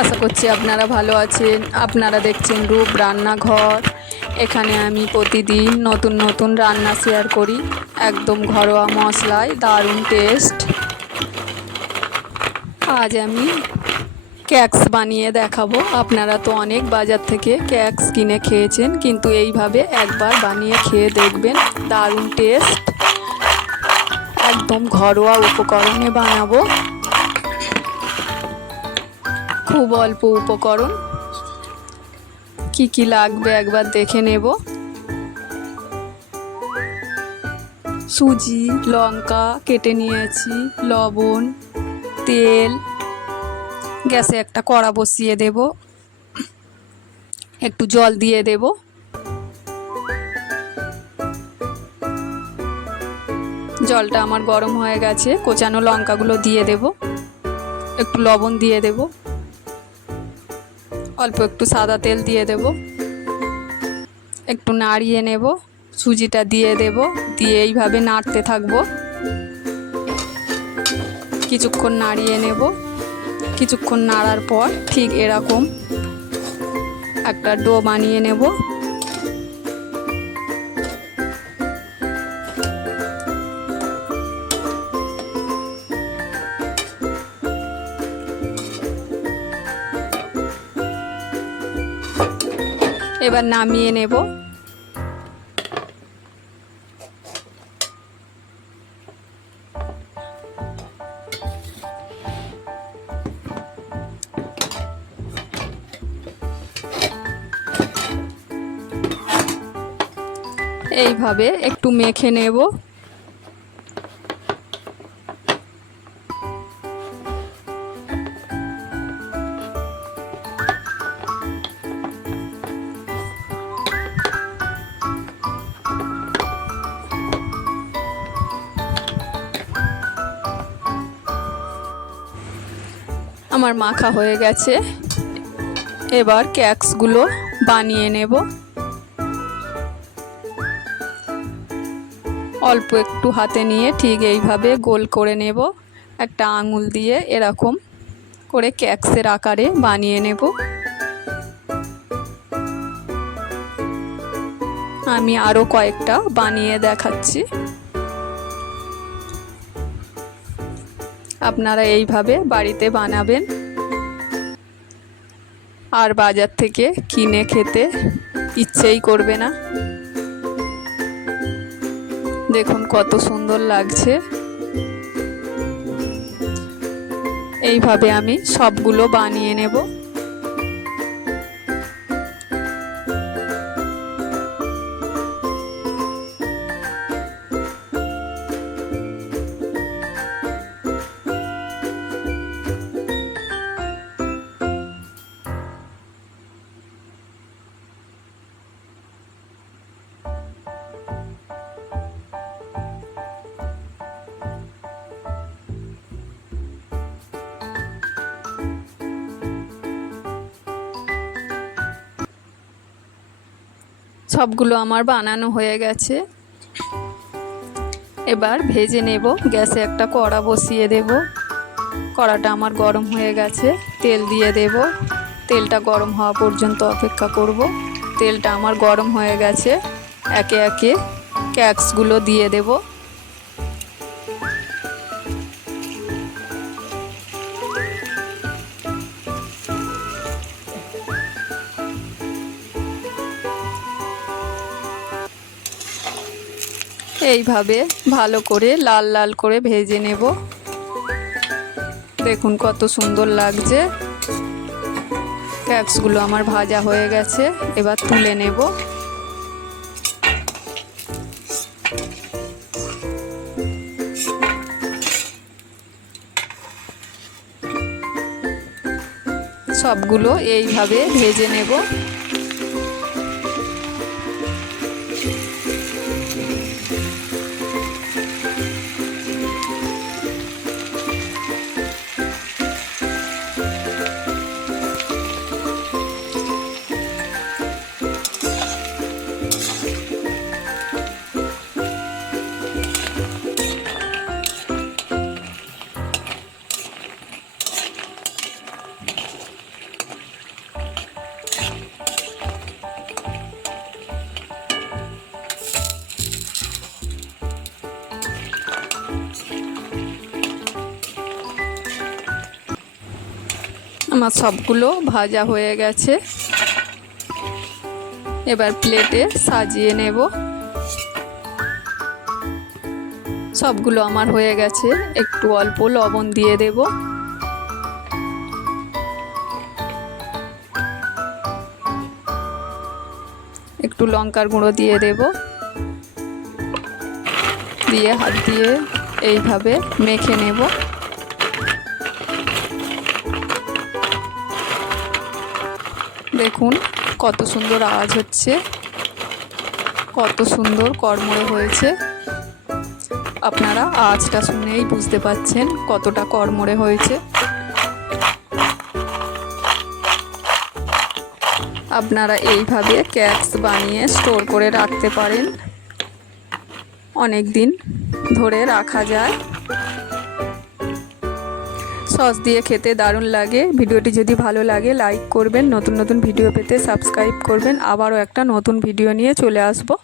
আশা করছি আপনারা ভালো আছেন। আপনারা দেখছেন রূপ রান্নাঘর। এখানে আমি প্রতিদিন নতুন নতুন রান্না শেয়ার করি, একদম ঘরোয়া মশলায় দারুণ টেস্ট। আজ আমি ক্যাকস বানিয়ে দেখাবো। আপনারা তো অনেক বাজার থেকে ক্যাকস কিনে খেয়েছেন, কিন্তু এইভাবে একবার বানিয়ে খেয়ে দেখবেন, দারুণ টেস্ট। একদম ঘরোয়া উপকরণে বানাবো, খুব অল্প উপকরণ। কি কি লাগবে একবার দেখে নেব। সুজি, লঙ্কা কেটে নিয়েছি, লবণ, তেল। গ্যাসে একটা কড়া বসিয়ে দেব, একটু জল দিয়ে দেব। জলটা আমার গরম হয়ে গেছে, কোচানো লঙ্কাগুলো দিয়ে দেব, একটু লবণ দিয়ে দেব, অল্প একটু সাদা তেল দিয়ে দেব, একটু নাড়িয়ে নেব, সুজিটা দিয়ে দেব, দিয়ে এইভাবে নাড়তে থাকবো। কিছুক্ষণ নাড়িয়ে নেব। কিছুক্ষণ নাড়ার পর ঠিক এরকম একটা ডো বানিয়ে নেব। এবার নামিয়ে নেব। এইভাবে একটু মেখে নেব। আমার মাখা হয়ে গেছে। এবার ক্যাকসগুলো বানিয়ে নেব। অল্প একটু হাতে নিয়ে ঠিক এইভাবে গোল করে নেব। একটা আঙুল দিয়ে এরকম করে ক্যাকসের আকারে বানিয়ে নেব। আমি আরও কয়েকটা বানিয়ে দেখাচ্ছি। আপনারা এইভাবে বাড়িতে বানাবেন, আর বাজার থেকে কিনে খেতে ইচ্ছেই করবে না। দেখুন কত সুন্দর লাগছে। এইভাবে আমি সবগুলো বানিয়ে নেব। সবগুলো আমার বানানো হয়ে গেছে। এবার ভেজে নেব। গ্যাসে একটা কড়া বসিয়ে দেব। কড়াটা আমার গরম হয়ে গেছে, তেল দিয়ে দেব। তেলটা গরম হওয়া পর্যন্ত অপেক্ষা করব। তেলটা আমার গরম হয়ে গেছে। একে একে ক্যাকসগুলো দিয়ে দেব। এইভাবে ভালো করে লাল লাল করে ভেজে নেব। দেখুন কত সুন্দর লাগছে। ক্যাকসগুলো আমার ভাজা হয়ে গেছে, এবার তুলে নেব। সবগুলো এইভাবে ভেজে নেব। আমার সবগুলো ভাজা হয়ে গেছে, এবার প্লেটে সাজিয়ে নেব। সবগুলো আমার হয়ে গেছে, একটু অল্প লবণ দিয়ে দেব। একটু লঙ্কার গুঁড়ো দিয়ে দেব, দিয়ে হাত দিয়ে এইভাবে মেখে নেব। দেখুন কত সুন্দর আওয়াজ হচ্ছে, কত সুন্দর কড়মড়ে হয়েছে। আপনারা আওয়াজটা শুনেই বুঝতে পারছেন কতটা কড়মড়ে হয়েছে। আপনারা এইভাবে কেকস বানিয়ে স্টোর করে রাখতে পারেন, অনেক দিন ধরে রাখা যায়। সস দিয়ে খেতে দারুণ লাগে। ভিডিওটি যদি ভালো লাগে লাইক করবেন, নতুন নতুন ভিডিও পেতে সাবস্ক্রাইব করবেন। আবারও একটা নতুন ভিডিও নিয়ে চলে আসবো।